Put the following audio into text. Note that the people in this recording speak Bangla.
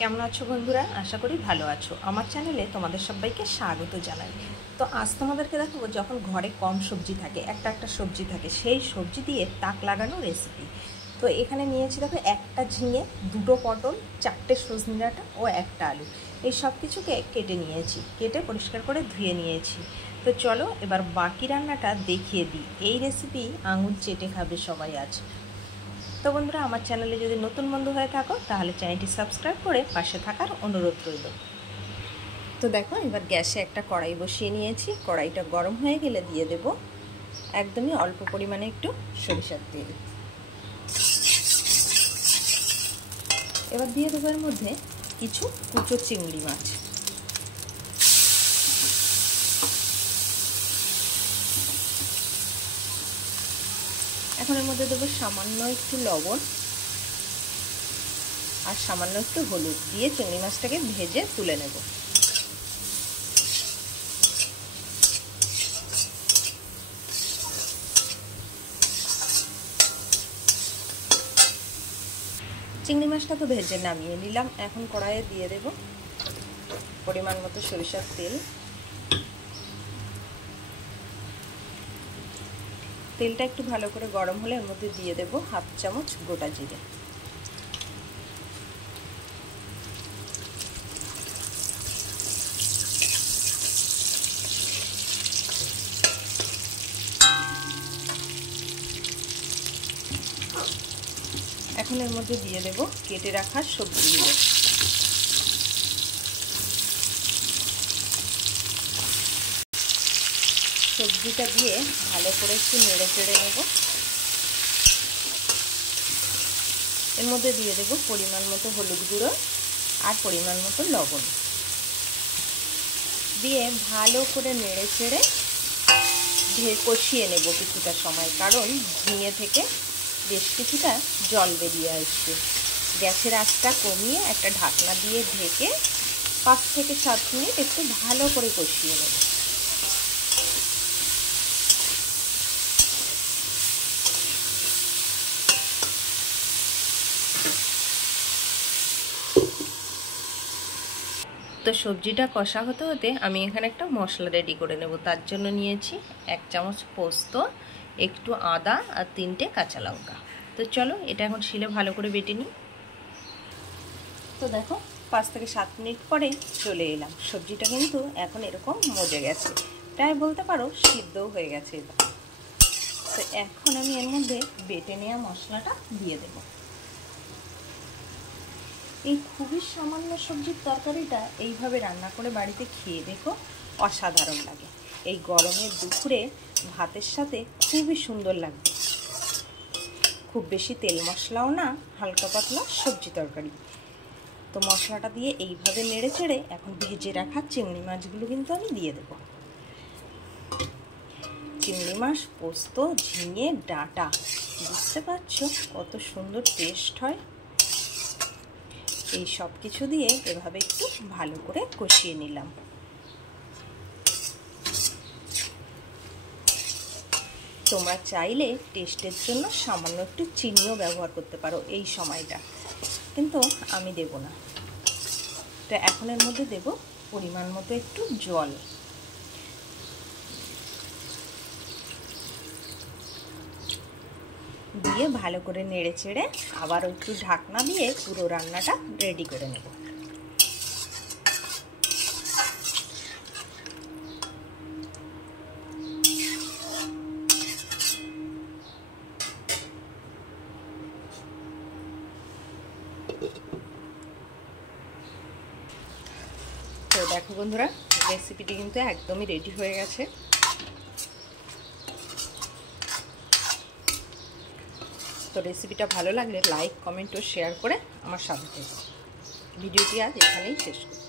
কেমন আছো বন্ধুরা? আশা করি ভালো আছো। আমার চ্যানেলে তোমাদের সবাইকে স্বাগত জানাই। তো আজ তোমাদেরকে দেখাবো যখন ঘরে কম সবজি থাকে, একটা সবজি থাকে, সেই সবজি দিয়ে তাক লাগানো রেসিপি। তো এখানে নিয়েছি দেখো একটা ঝিঙে, দুটো পটল, চারটে সজনে ডাঁটা ও একটা আলু। এই সব কিছুকে কেটে নিয়েছি, কেটে পরিষ্কার করে ধুয়ে নিয়েছি। তো চলো এবার বাকি রান্নাটা দেখিয়ে দিই। এই রেসিপি আঙুল চেটে খাবে সবাই আজ। তো বন্ধুরা, আমার চ্যানেলে যদি নতুন বন্ধু হয়ে থাকো তাহলে চ্যানেলটি সাবস্ক্রাইব করে পাশে থাকার অনুরোধ রইল। তো দেখো, এবার গ্যাসে একটা কড়াই বসিয়ে নিয়েছি। কড়াইটা গরম হয়ে গেলে দিয়ে দেব একদমই অল্প পরিমাণে একটু সরিষার তেল। এবার দিয়ে দেবো এর মধ্যে কিছু কুচো চিংড়ি মাছ। এখন এর মধ্যে দেবো সামান্য একটু লবণ আর সামান্য একটু হলুদ দিয়ে চিংড়ি মাছটাকে ভেজে তুলে নেব। চিংড়ি মাছটা তো ভেজে নামিয়ে নিলাম। এখন কড়াইয়ে দিয়ে দেব পরিমাণ মতো সরিষার তেল। তেলটা একটু ভালো করে গরম হলে এর মধ্যে দিয়ে দেব হাফ চামচ গোটা জিরে। এখন এর মধ্যে দিয়ে দেব কেটে রাখা সবজিগুলো। সবজিটা দিয়ে ভালো করে একটু নেড়ে চেড়ে নেব। এর মধ্যে দিয়ে দেব পরিমাণ মতো হলুদ গুঁড়ো আর পরিমাণ মতো লবণ দিয়ে ভালো করে নেড়ে চেড়ে কষিয়ে নেব কিছুটা সময়, কারণ ঝিঙে থেকে বেশ কিছুটা জল বেরিয়ে আসবে। গ্যাসের আঁচটা কমিয়ে একটা ঢাকনা দিয়ে ঢেকে 5 থেকে 7 মিনিট একটু ভালো করে কষিয়ে নেব। তো সবজিটা কষা হতে হতে আমি এখানে একটা মশলা রেডি করে নেব। তার জন্য নিয়েছি 1 চামচ পোস্ত, একটু আদা আর 3টে কাঁচা লঙ্কা। তো চলো এটা এখন শিলে ভালো করে বেটে নিই। তো দেখো 5 থেকে 7 মিনিট পরে চলে এলাম। সবজিটা কিন্তু এখন এরকম মজে গেছে, প্রায় বলতে পারো সিদ্ধও হয়ে গেছে। তো এখন আমি এর মধ্যে বেটে নেওয়া মশলাটা দিয়ে দেব। এই খুবই সামান্য সবজির তরকারিটা এইভাবে রান্না করে বাড়িতে খেয়ে দেখো, অসাধারণ লাগে। এই গরমের দুপুরে ভাতের সাথে খুবই সুন্দর লাগবে। খুব বেশি তেল মশলাও না, হালকা পাতলা সবজি তরকারি। তো মশলাটা দিয়ে এইভাবে নেড়ে চেড়ে এখন ভেজে রাখা চিংড়ি মাছগুলো কিন্তু আমি দিয়ে দেব। চিংড়ি মাছ, পোস্ত, ঝিঙে, ডাঁটা, বুঝতে পারছো কত সুন্দর টেস্ট হয়। এই সব কিছু দিয়ে এভাবে একটু ভালো করে কষিয়ে নিলাম। তোমরা চাইলে টেস্টের জন্য সামান্য একটু চিনিও ব্যবহার করতে পারো এই সময়টা, কিন্তু আমি দেব না। তো এখন এর মধ্যে দেব পরিমাণ মতো একটু জল। দিয়ে ভালো করে নেড়ে চেড়ে আবার একটু ঢাকনা দিয়ে পুরো রান্নাটা রেডি করে নেব। তো দেখো বন্ধুরা, রেসিপিটি কিন্তু একদমই রেডি হয়ে গেছে। তো রেসিপিটা ভালো লাগলে লাইক, কমেন্ট ও শেয়ার করে আমার সাথে থেকো। ভিডিওটি আজ এখানেই শেষ করছি।